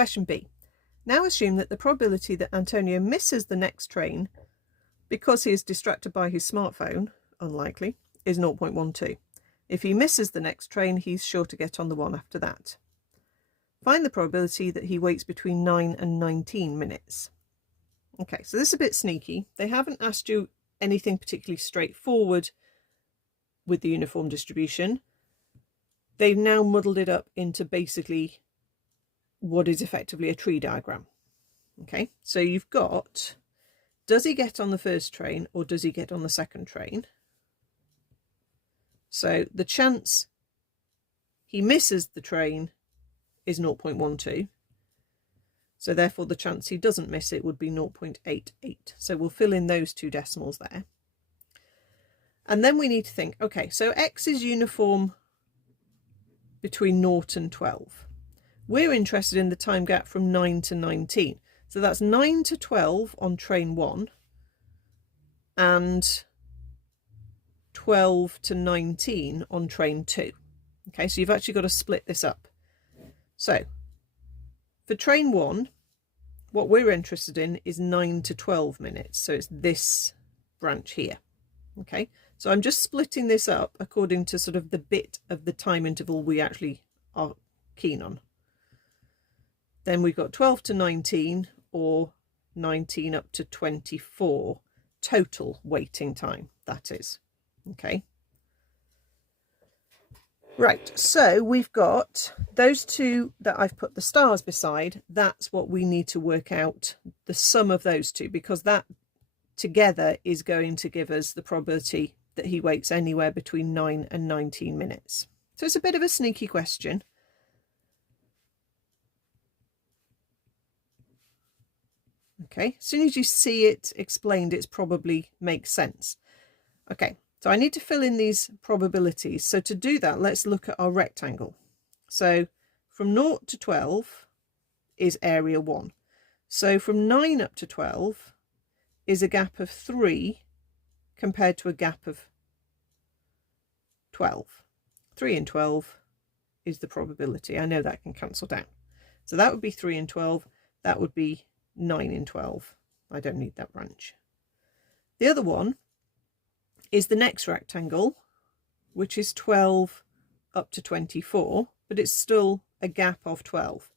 question B. Now assume that the probability that Antonio misses the next train because he is distracted by his smartphone, unlikely, is 0.12. If he misses the next train, he's sure to get on the one after that. Find the probability that he waits between 9 and 19 minutes. Okay, so this is a bit sneaky. They haven't asked you anything particularly straightforward with the uniform distribution. They've now muddled it up into basically what is effectively a tree diagram. Okay, so you've got, does he get on the first train or does he get on the second train? So the chance he misses the train is 0.12. So therefore the chance he doesn't miss it would be 0.88. So we'll fill in those two decimals there. And then we need to think, okay, so X is uniform between 0 and 12. We're interested in the time gap from 9 to 19. So that's 9 to 12 on train 1 and 12 to 19 on train 2. Okay, so you've actually got to split this up. So for train 1, what we're interested in is 9 to 12 minutes. So it's this branch here. Okay, so I'm just splitting this up according to sort of the bit of the time interval we actually are keen on. Then we've got 12 to 19 or 19 up to 24 total waiting time, that is. Okay. Right, so we've got those two that I've put the stars beside. That's what we need to work out, the sum of those two, because that together is going to give us the probability that he waits anywhere between 9 and 19 minutes. So it's a bit of a sneaky question. Okay, as soon as you see it explained, it probably makes sense. Okay, so I need to fill in these probabilities. So to do that, let's look at our rectangle. So from 0 to 12 is area 1. So from 9 up to 12 is a gap of 3 compared to a gap of 12. 3 and 12 is the probability. I know that can cancel down. So that would be 3 and 12. That would be 9 and 12. I don't need that branch. The other one is the next rectangle, which is 12 up to 24, but it's still a gap of 12.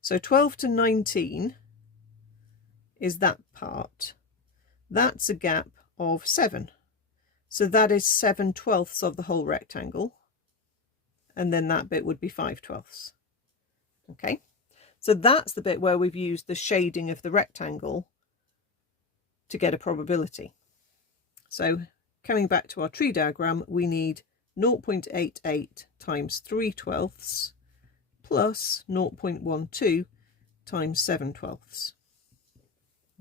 So 12 to 19 is that part. That's a gap of 7. So that is 7/12 of the whole rectangle. And then that bit would be 5/12. Okay. So that's the bit where we've used the shading of the rectangle to get a probability. So coming back to our tree diagram, we need 0.88 times 3/12 plus 0.12 times 7/12.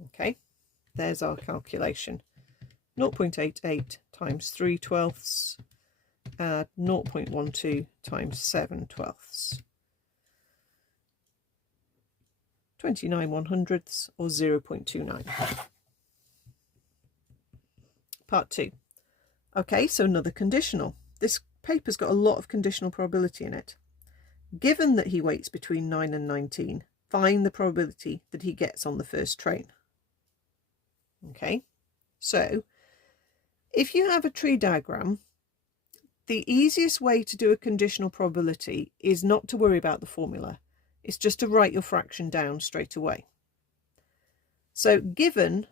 Okay, there's our calculation. 0.88 times 3/12 add 0.12 times 7/12. 29/100ths or 0.29. Part 2. Okay, so another conditional. This paper's got a lot of conditional probability in it. Given that he waits between 9 and 19, find the probability that he gets on the first train. Okay, so if you have a tree diagram, the easiest way to do a conditional probability is not to worry about the formula. It's just to write your fraction down straight away. So given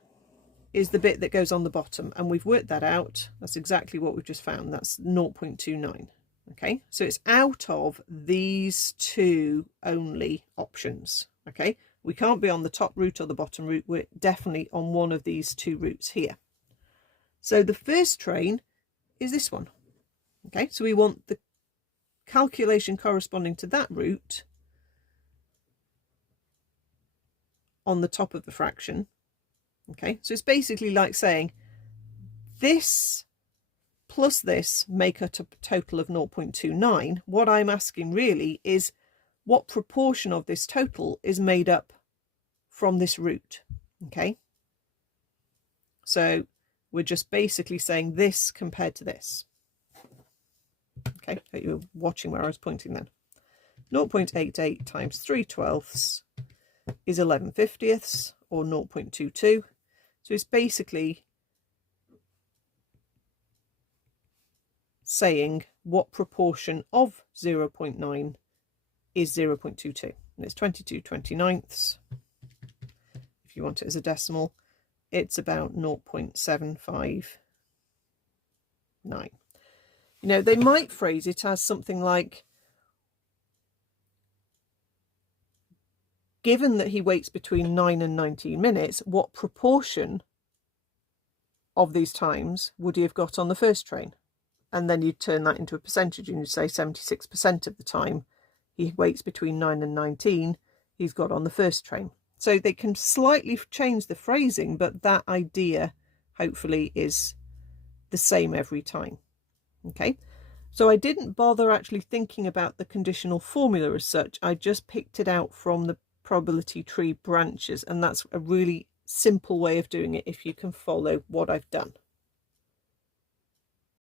is the bit that goes on the bottom, and we've worked that out. That's exactly what we've just found. That's 0.29. Okay, so it's out of these two only options. Okay, we can't be on the top route or the bottom route. We're definitely on one of these two routes here. So the first train is this one. Okay, so we want the calculation corresponding to that route on the top of the fraction. Okay, so it's basically like saying this plus this make a total of 0.29. What I'm asking really is what proportion of this total is made up from this root. Okay, so we're just basically saying this compared to this. Okay, you were watching where I was pointing then. 0.88 times 3/12 is 11/50ths, or 0.22. So it's basically saying what proportion of 0.9 is 0.22. And it's 22/29. If you want it as a decimal, it's about 0.759. You know, they might phrase it as something like, given that he waits between 9 and 19 minutes, what proportion of these times would he have got on the first train? And then you'd turn that into a percentage and you'd say 76% of the time he waits between 9 and 19, he's got on the first train. So they can slightly change the phrasing, but that idea hopefully is the same every time. Okay, so I didn't bother actually thinking about the conditional formula as such. I just picked it out from the probability tree branches, and that's a really simple way of doing it if you can follow what I've done.